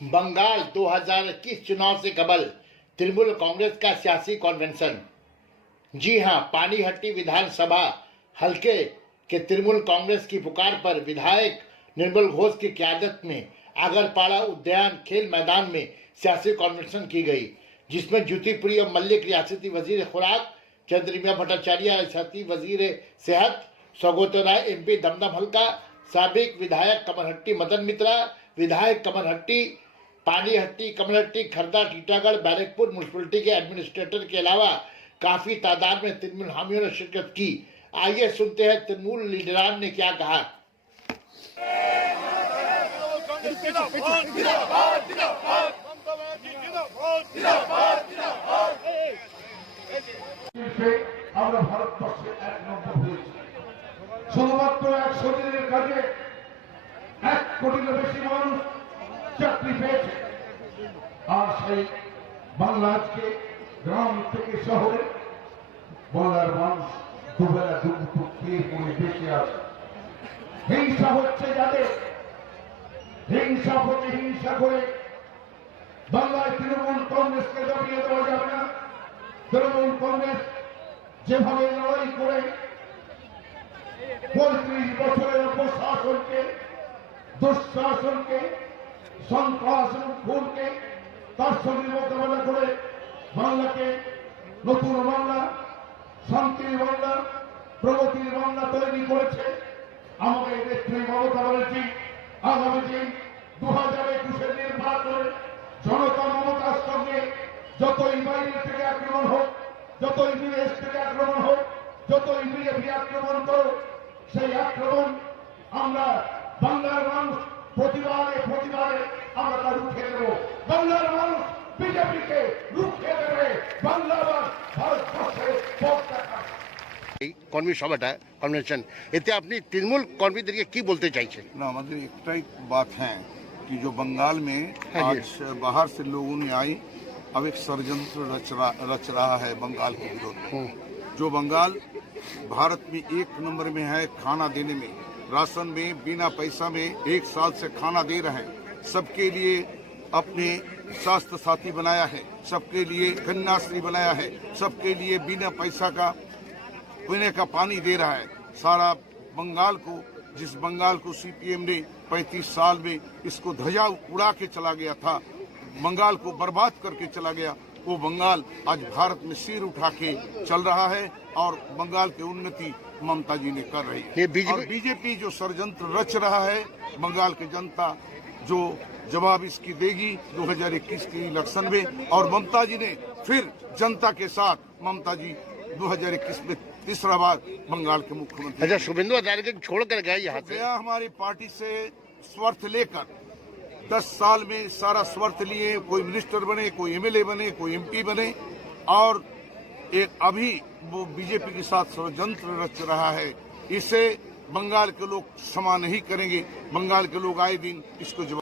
बंगाल 2021 चुनाव से कबल तृणमूल कांग्रेस का सियासी कन्वेंशन। जी हां, पानीहट्टी विधानसभा हलके के तृणमूल कांग्रेस की पुकार पर विधायक निर्मल घोष की क़यादत में आगरपाड़ा उद्यान खेल मैदान में सियासी कन्वेंशन की गई, जिसमें ज्योतिप्रिय मल्लिक रियासती वजीर खुराक, चंद्रिमा भट्टाचार्य रियासती वजीर सेहत, सौगत राय MP दमदम हल्का, साबिक विधायक कमरहट्टी मदन मित्रा, विधायक कमरहट्टी, पानीहट्टी, कमरहट्टी, खरदा, टीटागढ़, बैरकपुर म्यूनिसिपैलिटी के एडमिनिस्ट्रेटर के अलावा काफी तादाद में तृणमूल हामियों ने शिरकत की। आइए सुनते हैं तृणमूल लीडरान ने क्या कहा। আমরা ভারতবর্ষে এক নম্বর হয়েছি শুধুমাত্র 100 দিনের কাজে 1 কোটিরও বেশি মানুষ চাকরি পেয়েছে। আর সেই বাংলা আজকে গ্রাম থেকে শহরে বাংলার মানুষ দুবেলা দুপুর খেয়ে পড়ে বেঁচে আছে। হিংসা হচ্ছে যাদের, হিংসা করে বাংলায় তৃণমূল কংগ্রেসকে দমিয়ে দেওয়া যাবে না। তৃণমূল কংগ্রেস যেভাবে লড়াই করে 35 বছরের অপশাসনকে, দুঃশাসনকে, সন্ত্রাস এবং খুনকে তার সঙ্গে মোকাবেলা করে বাংলাকে নতুন বাংলা, শান্তির বাংলা, প্রগতির বাংলা তৈরি করেছে। আমাদের নেত্রী মমতা ব্যানার্জি আগামী দিন 2021-এর নির্বাচনে জনতা মমতার সঙ্গে যতই বাইরে থেকে আক্রমণ হোক, যতই বিদেশ থেকে আক্রমণ হোক, যতই বিজেপি আক্রমণ করুক, সেই আক্রমণ আমরা বাংলার মানুষ প্রতিবাদে আমরা তা রুখে দেব। বাংলার মানুষ বিজেপিকে রুখে দেবে। বাংলাবাস ভারতবর্ষের পথ দেখাবে। এই কর্মী সভাটা কনভেনশন, এতে আপনি তৃণমূল কর্মীদেরকে কি বলতে চাইছেন? ना हमारी एकटाई बात है कि जो बंगाल में आज बाहर से लोगों ने आई, अब एक षड्यंत्र रच रहा है बंगाल के विरोध में। जो बंगाल भारत में 1 नंबर में है खाना देने में, राशन में बिना पैसा में 1 साल से खाना दे रहे हैं, सबके लिए अपने स्वास्थ्य साथी बनाया है, सबके लिए कन्याश्री बनाया है, सबके लिए बिना पैसा का पीने का पानी दे रहा है। सारा बंगाल को, जिस बंगाल को CPM ने 35 साल में इसको ध्वजा उड़ा के चला गया था, बंगाल को बर्बाद करके चला गया, वो बंगाल आज भारत में सिर उठा के चल रहा है और बंगाल की उन्नति ममता जी ने कर रही है। और बीजेपी जो षड्यंत्र रच रहा है, बंगाल की जनता जो जवाब इसकी देगी 2021 के इलेक्शन में। और ममता जी ने फिर जनता के साथ, ममता जी 2021 में तीसरा बार बंगाल के मुख्यमंत्री। अच्छा, शुभेंदु अधिकारी को छोड़कर गया यहाँ से, गया हमारी पार्टी से स्वार्थ लेकर 10 साल में सारा स्वार्थ लिए, कोई मिनिस्टर बने, कोई MLA बने, कोई MP बने, और एक अभी वो बीजेपी के साथ षड्यंत्र रच रहा है। इसे बंगाल के लोग क्षमा नहीं करेंगे। बंगाल के लोग आए दिन इसको जवाब